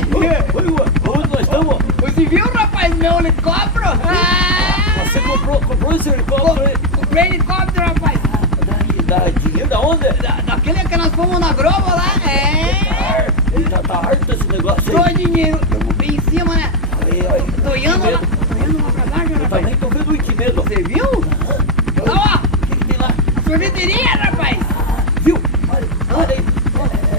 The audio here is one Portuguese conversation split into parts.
rapaz? Onde nós estamos? Você viu, rapaz, meu helicóptero? Você comprou esse helicóptero aí? Comprei helicóptero, rapaz. Dá dinheiro da onde? Daquele que nós fomos na Globo lá. Tá harto esse negócio Tô aí. dinheiro. Eu comprei em cima, né? Aí, Doiando lá. Doiando lá pra baixo, eu rapaz. também tô vendo que medo. Você viu? Olha lá, O que tem lá? ó. Sorveteria, rapaz. Viu? Olha aí.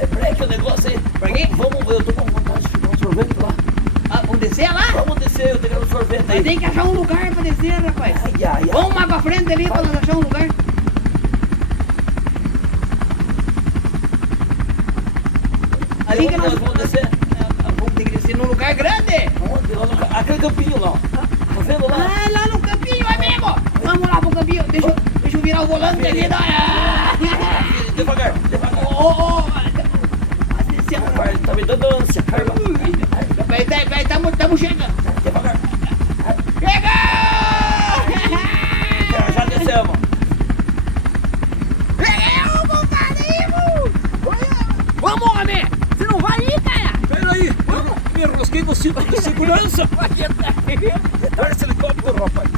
É breque o negócio aí. Pra quê? Eu tô com vontade de tomar um sorvete lá. Vamos descer lá? Vamos descer, eu tenho um sorvete aí. Mas tem que achar um lugar pra descer, rapaz. Ai. Vamos mais pra frente ali pra nós achar um lugar. Ali que nós vamos descer. Vamos ter que descer num lugar grande. Onde? Lá no aquele campinho lá. Tá vendo lá? Lá no campinho, é mesmo. Vamos lá pro campinho. Deixa eu virar o volante ali. Devagar. Tá me dando ânsia, Carla. Estamos chegando. Devagar. Chega! Já descemos. Vamos, homem! Você não vai ir, cara? Peraí, eu me enrosquei no cinto de segurança. Dá esse helicóptero, rapaz.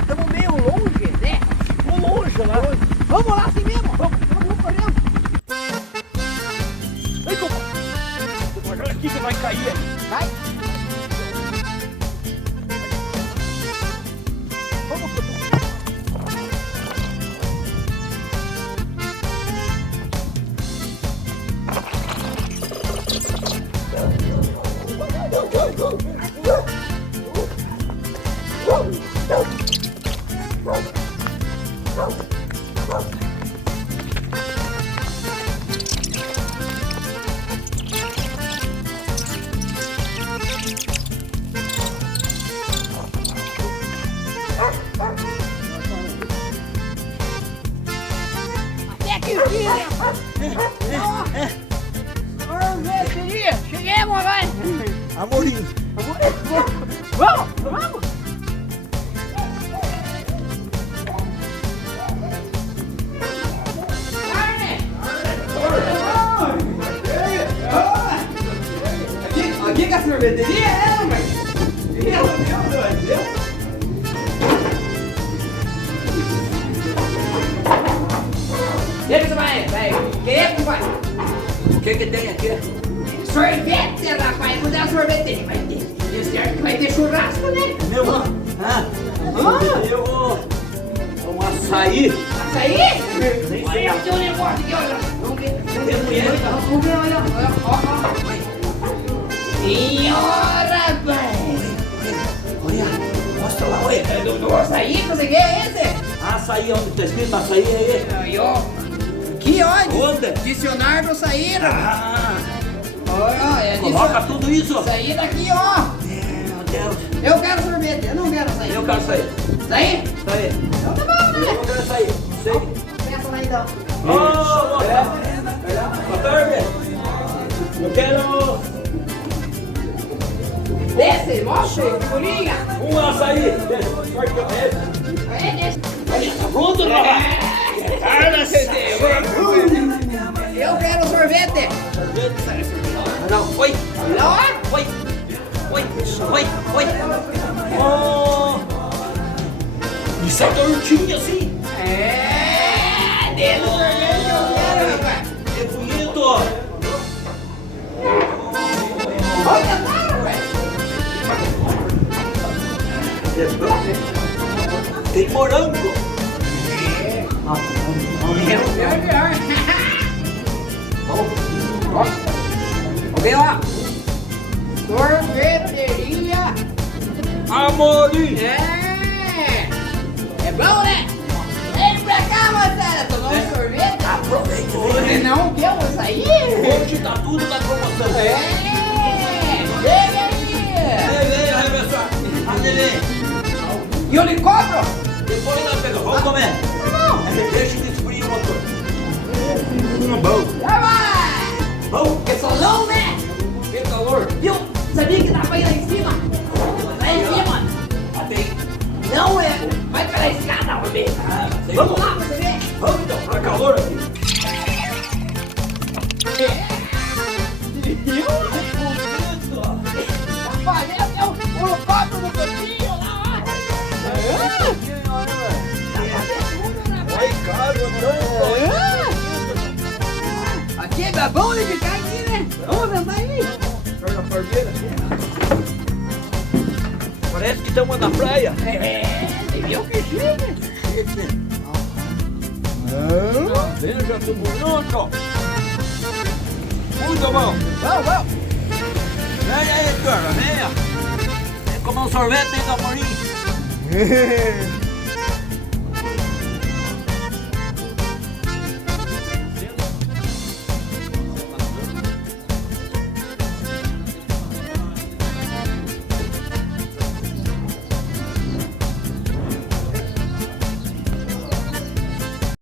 Estamos meio longe, né? Ficou longe lá. Vamos lá assim mesmo. Vamos correndo. Vem, Coco. Devagar aqui que vai cair. Vai. Vamos, Coco. Até que vira. Sorveteria. Chegamos, vai. Amorim. Vamos. Aqui que a sorveteria é, mas... Meu Deus. E aí, você vai querer, compadre? O que tem aqui? Sorvete, rapaz, não dá sorvete. Vai ter, de certo que vai ter churrasco, né? Meu, eu vou um açaí. Açaí? Nem Olha o teu negócio aqui, olha. Vamos ver. Vamos ver, olha. Senhora, rapaz. Olha, mostra lá, olha. É do açaí que você quer esse? Açaí, onde tá escrito açaí aí? Aí, ó. Aqui, ó. Onde? Dicionário do açaí, rapaz. Olha, Coloca tudo isso. Açaí daqui, ó. Meu Deus. Eu quero sorvete, eu não quero açaí. Eu quero açaí. Açaí? Açaí. Então tá bom, né? Eu quero açaí. Sei. Peça lá então. Boa tarde. Eu quero Desce, mostra, figurinha. um açaí. É esse. Olha, tá pronto, rapaz? Eu quero sorvete. Não, oi. Não é? Oi. Oh. Isso é tortinho assim. É, desse sorvete eu quero, rapaz. É bonito. Olha lá, rapaz. Tem morango. Melhor. Ok, ó. Sorveteria Amorim. É bom, né? Vem pra cá, moçada. Tomar um sorvete. Aproveita. Você não quer açaí? Hoje tá tudo na promoção. Chega aí. Vem, arremessar. Adelê. E o helicóptero? Depois nós pegamos. Vamos comer. Tá bom. Deixa de esfriar o motor. Bom. Já vai. Bom. Que solão, né? Que calor. Viu? Sabia que dá pra ir lá em cima? Lá em cima. Não é. Vai pela escada, homem. Vamos lá pra você ver. Vamos então, pra calor aqui. Chega bom de ficar aqui, né? Vamos sentar aí. Carne parmeira. Parece que estamos na praia. Eu que chique. Veja que bonito. Muito bom. Vamos. Vem aí, turma, venha. Vem comer um sorvete aí do Amorim.